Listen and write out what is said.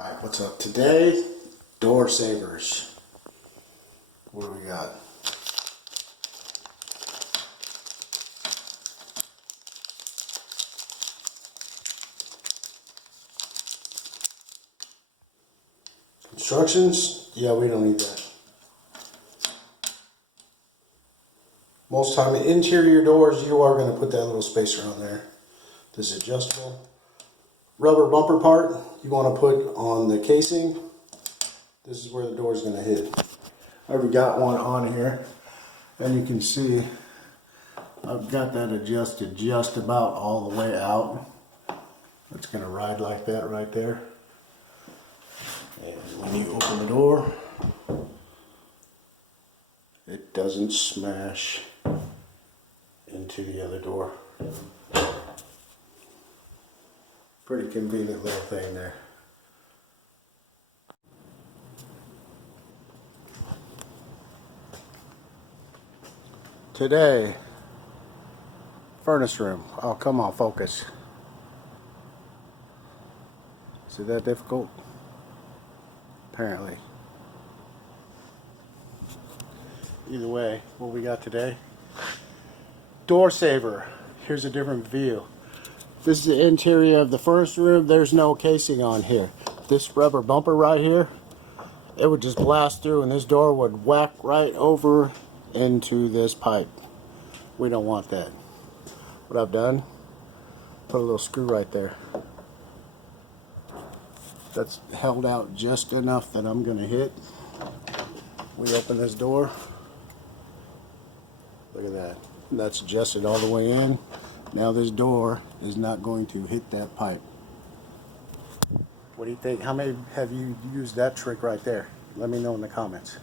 Alright, what's up today? Door savers. What do we got? Instructions? Yeah, we don't need that. Most time in interior doors, you are going to put that little spacer on there. This is adjustable. Rubber bumper part, you want to put on the casing. This is where the door is going to hit. I already got one on here, and you can see I've got that adjusted just about all the way out. It's going to ride like that right there. And when you open the door, it doesn't smash into the other door. Pretty convenient little thing there. Today, furnace room. Oh, come on, focus. Is it that difficult? Apparently. Either way, what we got today? Door saver. Here's a different view. This is the interior of the furnace room. There's no casing on here. This rubber bumper right here, it would just blast through and this door would whack right over into this pipe. We don't want that. What I've done, put a little screw right there. That's held out just enough that I'm going to hit. We open this door. Look at that. That's adjusted all the way in. Now this door is not going to hit that pipe. What do you think? How many have you used that trick right there? Let me know in the comments.